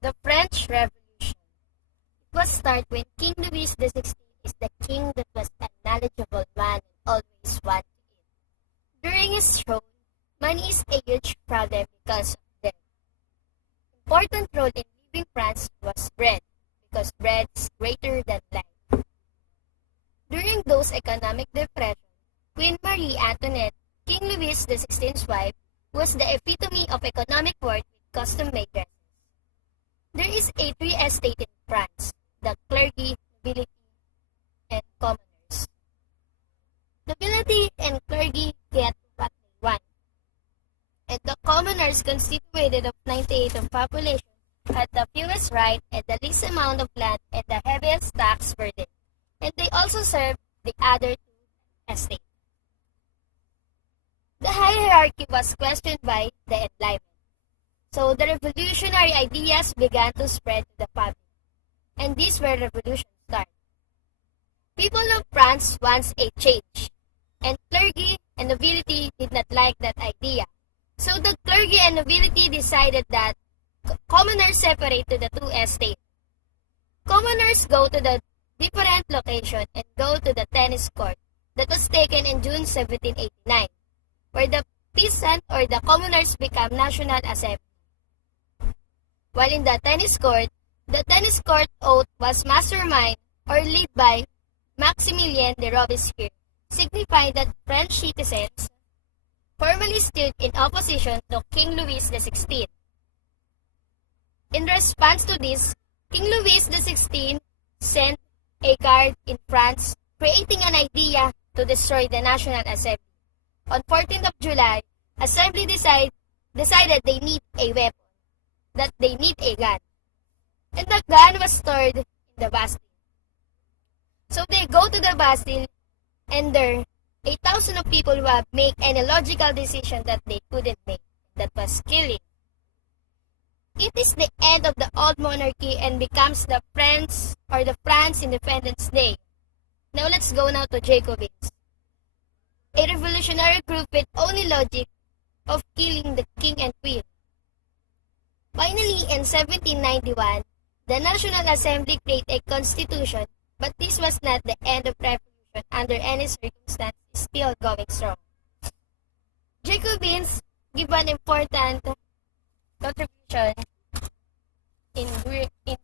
The French Revolution. It was started when King Louis XVI is the king that was a knowledgeable man and always wanted to eat. During his throne, money is a huge problem because of debt. Important role in living France was bread, because bread is greater than life. During those economic depression, Queen Marie Antoinette, King Louis XVI's wife, was the epitome of economic worth with custom-made dresses. There is a three estate in France: the clergy, nobility, and commoners. Nobility and clergy get what they want, and the commoners, constituted of 98 of population, had the fewest right and the least amount of land and the heaviest tax burden, and they also served the other two estates. The hierarchy was questioned by the Enlightenment, so the revolutionary ideas began to spread to the public, and this where revolution started. People of France wants a change, and clergy and nobility did not like that idea. So the clergy and nobility decided that commoners separate to the two estates. Commoners go to the different location and go to the tennis court that was taken in June 1789, where the peasant or the commoners become National Assembly. While in the tennis court oath was mastermind or led by Maximilien de Robespierre, signifying that French citizens formally stood in opposition to King Louis XVI. In response to this, King Louis XVI sent a guard in France, creating an idea to destroy the National Assembly. On 14th of July, Assembly decided they need a weapon, that they need a gun. And the gun was stored in the Bastille. So they go to the Bastille, and there 8,000 of people who have made any logical decision that they couldn't make. That was killing. It is the end of the old monarchy and becomes the France Independence Day. Now let's go now to Jacobins, a revolutionary group with only logic of killing the king and queen. Finally, in 1791, the National Assembly created a constitution, but this was not the end of revolution under any circumstance, still going strong. Jacobins give an important contribution in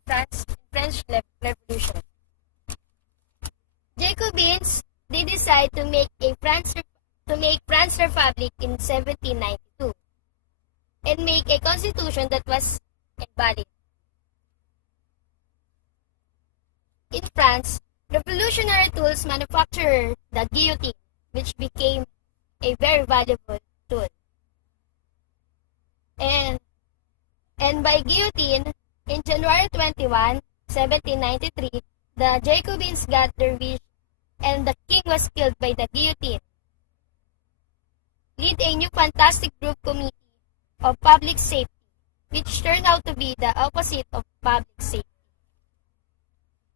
French Revolution. Jacobins, they decide to make France Republic in 1792 and make a constitution that was invalid. In France, revolutionary tools manufactured the guillotine, which became a very valuable tool. And by guillotine, in January 21, 1793, the Jacobins got their wish and the king was killed by the guillotine. Lead a new fantastic group committee of public safety, which turned out to be the opposite of public safety.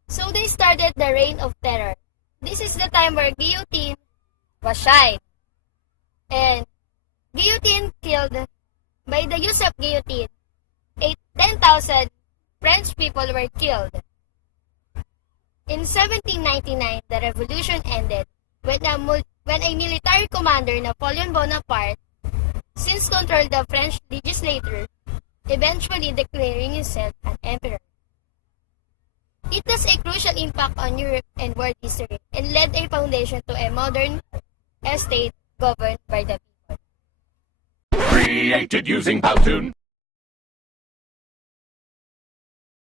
So they started the Reign of Terror. This is the time where guillotine was shined. And guillotine killed, by the use of guillotine, 10,000 French people were killed. In 1799, the revolution ended when a military commander, Napoleon Bonaparte, since controlled the French legislature, eventually declaring himself an emperor. It has a crucial impact on Europe and world history and laid a foundation to a modern state governed by the people. Created using Powtoon.